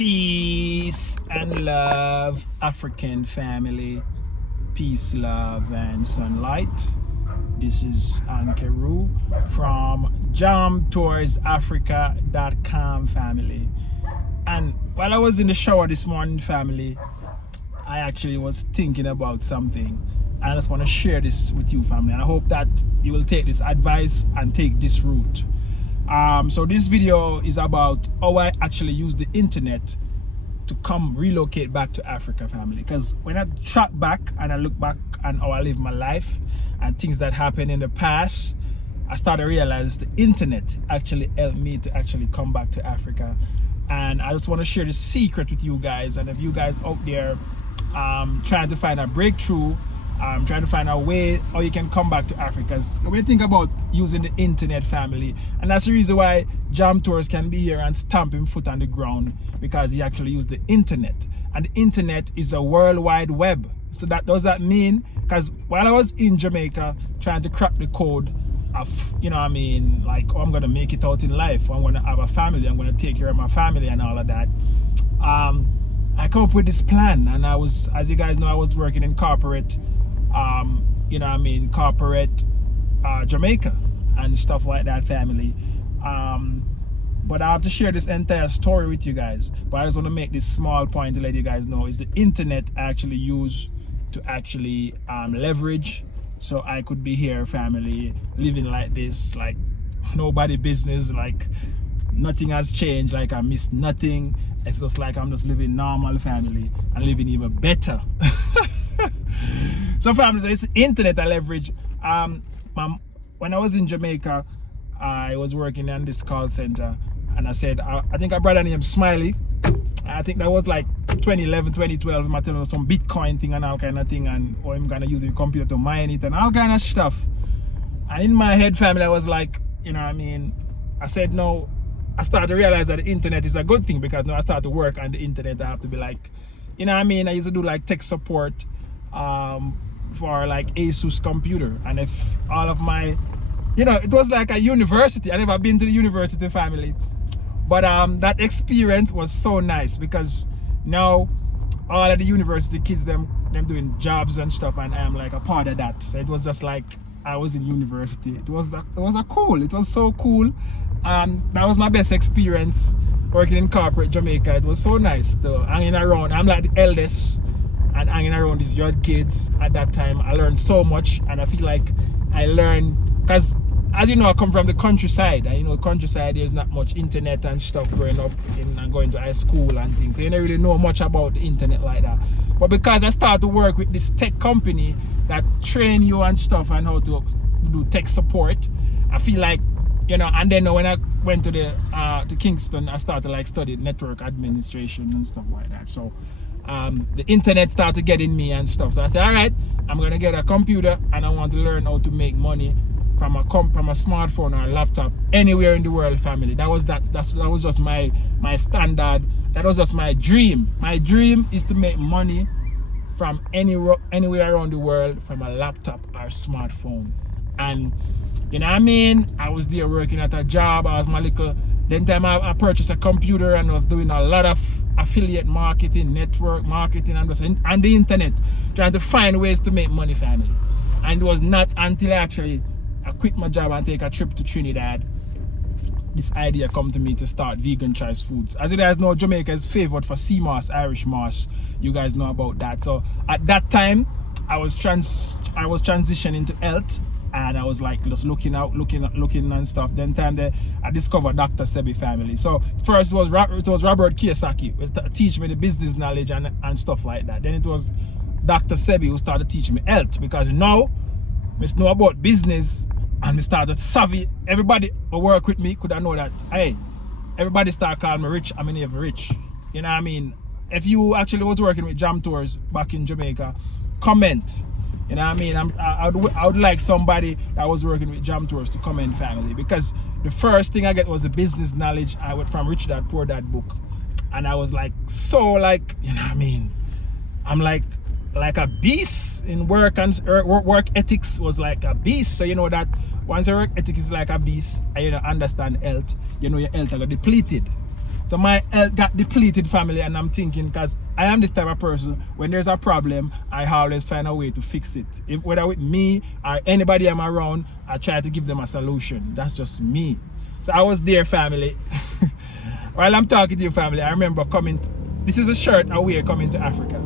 Peace and love, African family. Peace, love, and sunlight. This is Ankeru from jamtoursafrica.com family. And while I was in the shower this morning, family, I actually was thinking about something. I just want to share this with you, family. And I hope that you will take this advice and take this route. So this video is about how I actually use the internet to come relocate back to Africa, family. Because when I track back and I look back on how I live my life and things that happened in the past, I started to realize the internet actually helped me to actually come back to Africa. And I just want to share the secret with you guys. And if you guys out there trying to find a breakthrough, trying to find a way how you can come back to Africa. When you think about using the internet, family, and that's the reason why Jam Tours can be here and stamp him foot on the ground, because he actually used the internet. And the internet is a world wide web. So that does that mean, because while I was in Jamaica trying to crack the code of, like, oh, I'm gonna make it out in life, I'm gonna have a family, I'm gonna take care of my family and all of that, I come up with this plan. And I was, as you guys know, I was working in corporate corporate Jamaica and stuff like that, family. But I have to share this entire story with you guys. But I just want to make this small point to let you guys know is the internet I actually use to actually leverage, so I could be here, family, living like this, like nobody business, like nothing has changed, like I missed nothing. It's just like I'm just living normal, family, and living even better. So family, so it's internet I leverage. When I was in Jamaica, I was working in this call center, and I said, I think a brother named Smiley, I think that was like 2011, 2012, I'm telling some Bitcoin thing and all kind of thing, and or I'm gonna use the computer to mine it and all kind of stuff. And in my head, family, I was like, I said no. I started to realize that the internet is a good thing, because now I start to work on the internet, I have to be like, I used to do like tech support for like Asus computer, and if all of my, it was like a university. I never been to the university, family, but that experience was so nice, because now all of the university kids, them doing jobs and stuff, and I'm like a part of that. So it was just like I was in university. It was so cool. That was my best experience working in corporate Jamaica. It was so nice to hanging around. I'm like the eldest, and hanging around these young kids at that time. I learned so much, and I feel like I learned, because as you know, I come from the countryside, and countryside, there's not much internet and stuff growing up and going to high school and things, so you don't really know much about the internet like that. But because I started to work with this tech company that train you and stuff and how to do tech support, I feel like, and then when I went to to Kingston, I started like studying network administration and stuff like that. So the internet started getting me and stuff. So I said, all right, I'm gonna get a computer, and I want to learn how to make money from a smartphone or a laptop anywhere in the world, family. That was just my standard. That was just my dream. My dream is to make money from anywhere around the world from a laptop or smartphone. And I was there working at a job. I was then time I purchased a computer and was doing a lot of affiliate marketing, network marketing, and the internet, trying to find ways to make money, family. And it was not until I quit my job and take a trip to Trinidad, this idea come to me to start Vegan Choice Foods. As you guys know, Jamaica is favored for sea moss, Irish moss. You guys know about that. So at that time, I was transitioning to health, and I was like just looking and stuff. Then I discovered Dr. Sebi, family. So first it was Robert Kiyosaki who teach me the business knowledge and stuff like that. Then it was Dr. Sebi who started teaching me health, because now I know about business, and I started savvy. Everybody who work with me could have know that, hey, everybody start calling me rich. I'm never rich. If you actually was working with Jam Tours back in Jamaica, comment. I would like somebody that was working with Jam Tours to comment, family, because the first thing I get was the business knowledge. I went from Rich Dad Poor Dad book, and I was like, so like, I'm like a beast in work, and work ethics was like a beast. So that once your work ethics is like a beast, and you understand health, your health are depleted. So my health got depleted, family, and I'm thinking, because I am this type of person, when there's a problem, I always find a way to fix it. Whether with me or anybody I'm around, I try to give them a solution. That's just me. So I was there, family. While I'm talking to you, family, I remember coming. This is a shirt I wear coming to Africa.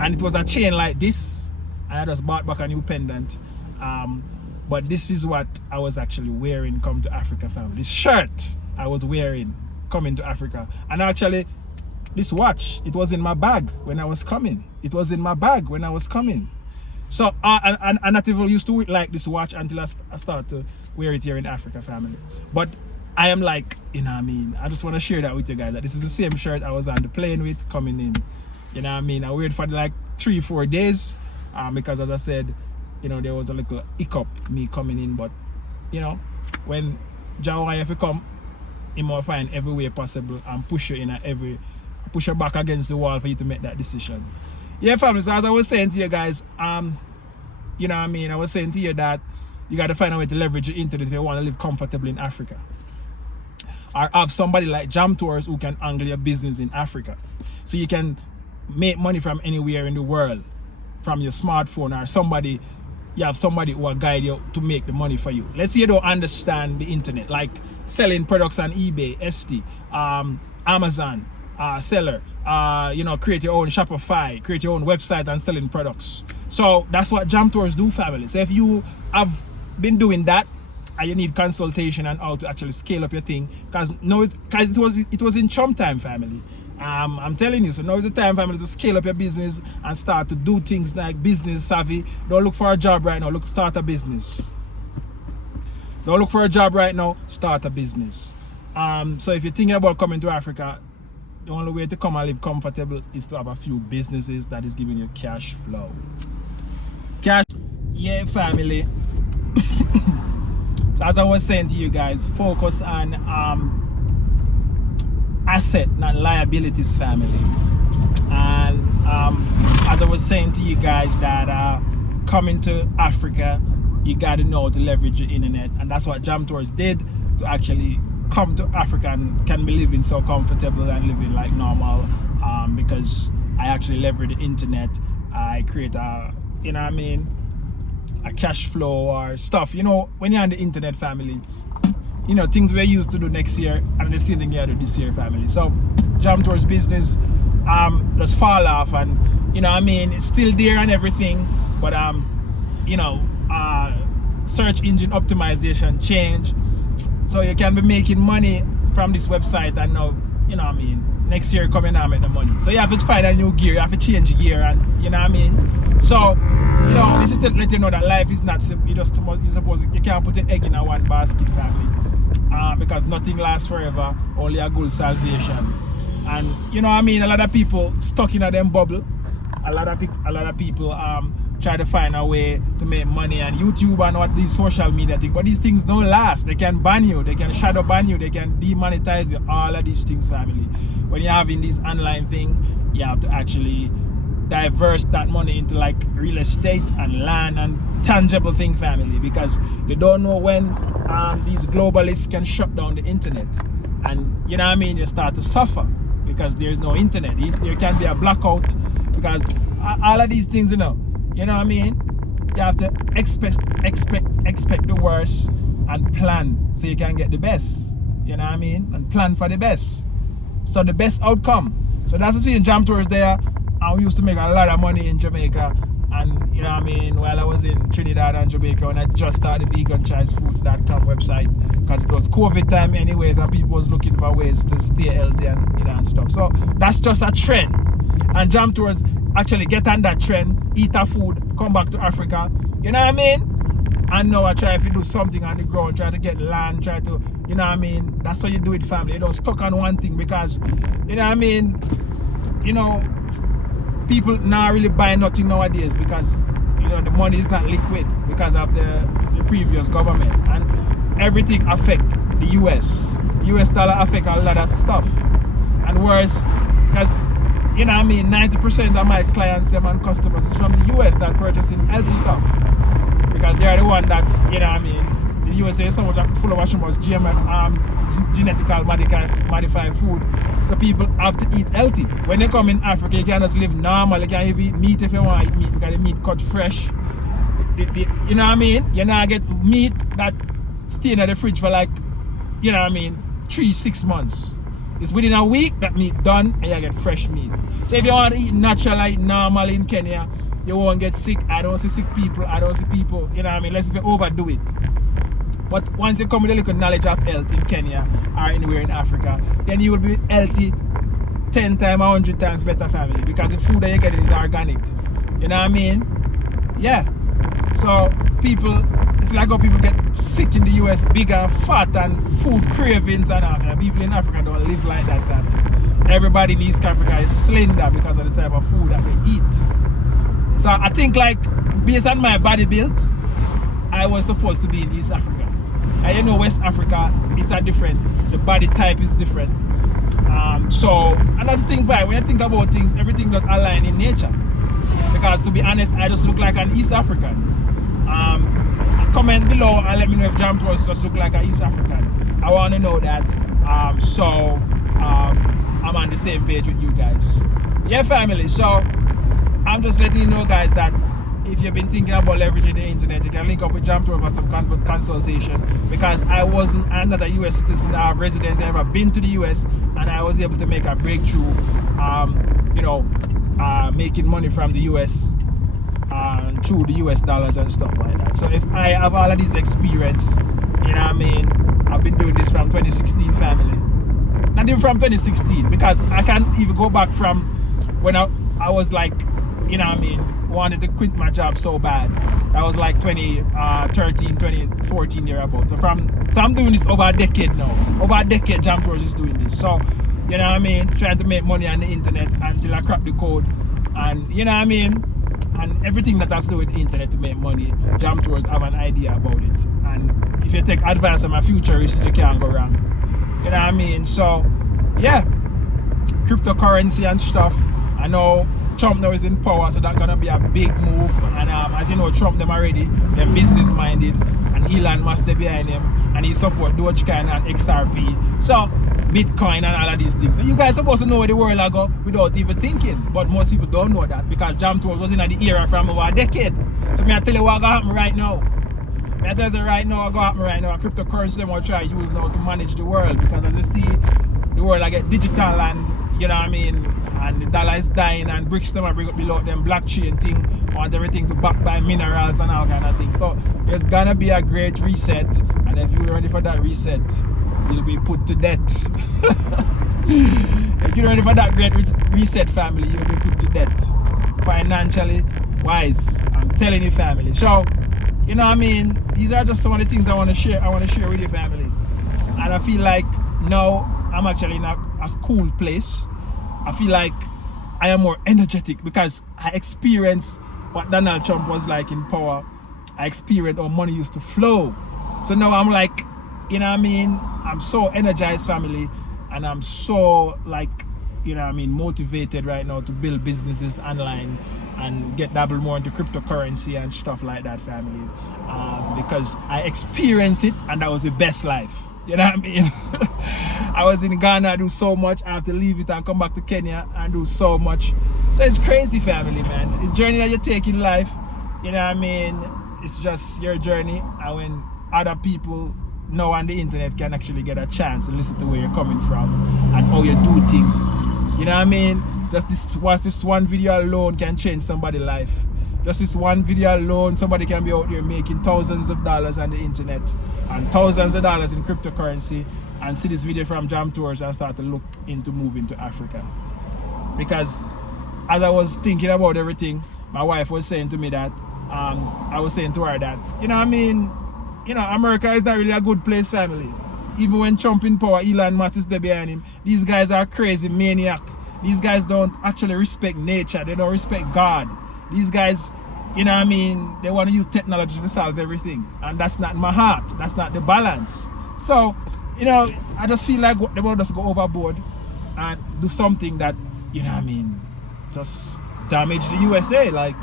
And it was a chain like this. And I just bought back a new pendant. But this is what I was actually wearing come to Africa, family. This shirt I was wearing coming to Africa. And actually, this watch, it was in my bag when I was coming. It was in my bag when I was coming. So, and I not even used to like this watch until I started to wear it here in Africa, family. But I am like, you know what I mean? I just want to share that with you guys, that this is the same shirt I was on the plane with coming in. You know what I mean? I waited for like 3-4 days because, as I said, you know, there was a little hiccup me coming in. But, you know, when Jah if you come, he might find every way possible and push you push you back against the wall for you to make that decision. Yeah, family, so as I was saying to you guys, you know what I mean? I was saying to you that you got to find a way to leverage the internet if you want to live comfortably in Africa. Or have somebody like Jam Tours who can angle your business in Africa. So you can make money from anywhere in the world, from your smartphone, or somebody, you have somebody who will guide you to make the money for you. Let's say you don't understand the internet, like selling products on eBay, ST, Amazon, seller, you know, create your own Shopify, create your own website and selling products. So that's what Jam Tours do, family. So if you have been doing that, and you need consultation on how to actually scale up your thing, because it was in Trump time, family. I'm telling you, so now is the time, family, to scale up your business and start to do things like business savvy. Don't look for a job right now, start a business. Don't look for a job right now, start a business. So if you're thinking about coming to Africa, the only way to come and live comfortable is to have a few businesses that is giving you cash flow. Yeah, family. So as I was saying to you guys, focus on asset, not liabilities, family. And as I was saying to you guys, that coming to Africa, you got to know how to leverage the internet, and that's what Jam Tours did to actually come to Africa and can be living so comfortable and living like normal, because I actually leverage the internet. I create a, you know what I mean, a cash flow or stuff. You know, when you're on the internet, family, you know, things we're used to do next year and the same thing you do this year, family. So Jam Tours business just fall off, and you know what I mean, it's still there and everything, but you know, search engine optimization change, so you can be making money from this website, and now, you know what I mean, next year coming and make the money. So you have to find a new gear, you have to change gear, and you know what I mean. So, you know, this is to let you know that life is not, you can't put an egg in a one basket, family, because nothing lasts forever, only a good salvation. And you know what I mean, a lot of people stuck in a them bubble. A lot of people try to find a way to make money on YouTube and what these social media things, but these things don't last. They can ban you, they can shadow ban you, they can demonetize you, all of these things, family. When you're having this online thing, you have to actually diverse that money into like real estate and land and tangible thing, family, because you don't know when these globalists can shut down the internet, and you know what I mean, you start to suffer because there's no internet. There can be a blackout because all of these things, you know what I mean. You have to expect the worst and plan so you can get the best, you know what I mean, and plan for the best, so the best outcome. So that's what Jam Tours there. And we used to make a lot of money in Jamaica, and you know what I mean, while I was in Trinidad and Jamaica, when I just started the veganchoicefoods.com website, because it was COVID time anyways, and people was looking for ways to stay healthy and, you know, and stuff. So that's just a trend, and Jam Tours actually get on that trend, eat a food, come back to Africa, you know what I mean. And now I try to do something on the ground, try to get land, try to, you know what I mean. That's how you do it, family. You don't stuck on one thing, because you know what I mean, you know, people now really buy nothing nowadays because, you know, the money is not liquid because of the previous government, and everything affect the US dollar affect a lot of stuff. And worse, because, you know what I mean, 90% of my clients, them and customers, is from the US that purchasing health stuff, because they are the one that, you know what I mean, the USA is so much full of so much genetically modified food. So people have to eat healthy. When they come in Africa, you can just live normal. You can even eat meat if you want to eat meat because the meat cut fresh. You know what I mean? You not get meat that stay in the fridge for like, you know what I mean, 3-6 months. It's within a week that meat done and you get fresh meat. So if you want to eat natural, like normal in Kenya, you won't get sick. I don't see sick people. I don't see people, you know what I mean? Let's overdo it. But once you come with a little knowledge of health in Kenya or anywhere in Africa, then you will be healthy 10 times, 100 times better family, because the food that you're getting is organic. You know what I mean? Yeah. So people, it's like how people get sick in the US, bigger, fat, and food cravings and all. And people in Africa don't live like that, family. Everybody in East Africa is slender because of the type of food that they eat. So I think, like, based on my body build, I was supposed to be in East Africa. And you know, West Africa, it's a different, the body type is different. And that's the thing, when I think about things, everything does align in nature. Because to be honest, I just look like an East African. Comment below and let me know if Jam Tours just look like an East African. I want to know that. I'm on the same page with you guys. Yeah, family. So I'm just letting you know, guys, that if you've been thinking about leveraging the internet, you can link up with Jam Tour for some consultation, because I'm not a US citizen. I have residence. I've never been to the US, and I was able to make a breakthrough, making money from the US through the US dollars and stuff like that. So if I have all of these experience, you know what I mean, I've been doing this from 2016, family. Not even from 2016, because I can't even go back from when I was like, you know what I mean, wanted to quit my job so bad. That was like 2013, 2014 thereabout. So I'm doing this over a decade now. Over a decade, Jam Tours is doing this. So, you know what I mean, trying to make money on the internet until I crack the code. And, you know what I mean, and everything that has to do with the internet to make money, Jam Tours have an idea about it. And if you take advice from a futurist, you can't go wrong. You know what I mean? So, yeah, cryptocurrency and stuff. I know Trump now is in power, so that's gonna be a big move. And as you know, Trump them already, they're business minded, and Elon Musk they behind him, and he support Dogecoin and XRP, so Bitcoin and all of these things. So you guys supposed to know where the world will go without even thinking, but most people don't know that, because Jam Tours was in the era from over a decade. So me I tell you what gonna happen right now. Me I tell you right now what gonna happen right now. Cryptocurrency them will try to use now to manage the world, because as you see, the world I get digital, and you know what I mean, and the dollar is dying, and bricks them and bring up below them blockchain thing, want everything to back by minerals and all kind of things. So there's gonna be a great reset, and if you're ready for that reset, you'll be put to death. If you're ready for that great reset, family, you'll be put to death. Financially wise, I'm telling you, family. So, you know what I mean, these are just some of the things I want to share with you, family. And I feel like now I'm actually in a cool place. I feel like I am more energetic because I experienced what Donald Trump was like in power. I experienced how money used to flow. So now I'm like, you know what I mean, I'm so energized, family, and I'm so, like, you know what I mean, motivated right now to build businesses online and get dabble more into cryptocurrency and stuff like that, family, because I experienced it, and that was the best life. You know what I mean? I was in Ghana, do so much. I have to leave it and come back to Kenya and do so much. So it's crazy, family, man. The journey that you take in life, you know what I mean, it's just your journey. And when other people now on the internet can actually get a chance to listen to where you're coming from and how you do things, you know what I mean? Just this one video alone can change somebody's life. Just this one video alone, somebody can be out there making thousands of dollars on the internet and thousands of dollars in cryptocurrency, and see this video from Jam Tours and start to look into moving to Africa. Because as I was thinking about everything, my wife was saying to me that, I was saying to her that, you know what I mean, you know, America is not really a good place, family. Even when Trump in power, Elon Musk is there behind him, these guys are crazy maniac. These guys don't actually respect nature, they don't respect God. These guys, you know what I mean, they want to use technology to solve everything. And that's not my heart. That's not the balance. So, you know, I just feel like they will just go overboard and do something that, you know what I mean, just damage the USA. Like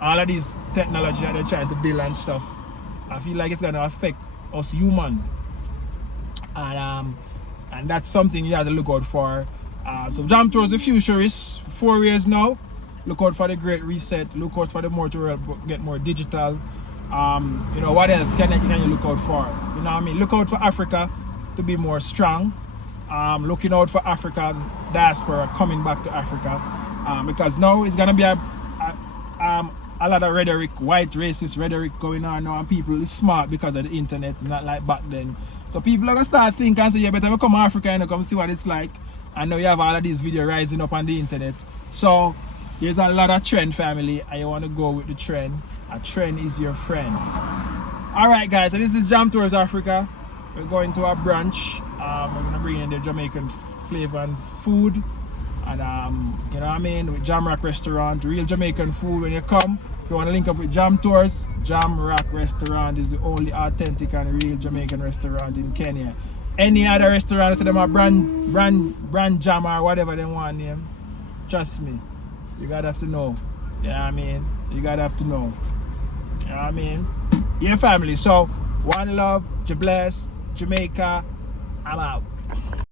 all of these technology that they're trying to build and stuff, I feel like it's going to affect us human. And that's something you have to look out for. So Jam Tours the futurists for 4 years now. Look out for the Great Reset. Look out for the more to get more digital. You know, what else can you look out for? You know what I mean? Look out for Africa to be more strong. Looking out for African diaspora coming back to Africa. Because now it's gonna be a lot of rhetoric, white racist rhetoric going on now, and people is smart because of the internet, not like back then. So people are gonna start thinking and say, yeah, better come to Africa and come see what it's like. And now you have all of these videos rising up on the internet. So there's a lot of trend, family, and you want to go with the trend. A trend is your friend. Alright guys, so this is Jam Tours Africa. We're going to a brunch. We're gonna bring in the Jamaican flavor and food. And you know what I mean, with Jam Rock Restaurant, real Jamaican food. When you come, if you want to link up with Jam Tours, Jam Rock Restaurant is the only authentic and real Jamaican restaurant in Kenya. Any other restaurant, so them a brand jam or whatever they want name, trust me, you gotta have to know. You know what I mean? You gotta have to know. You know what I mean? Yeah, family. So one love, God bless, Jamaica. I'm out.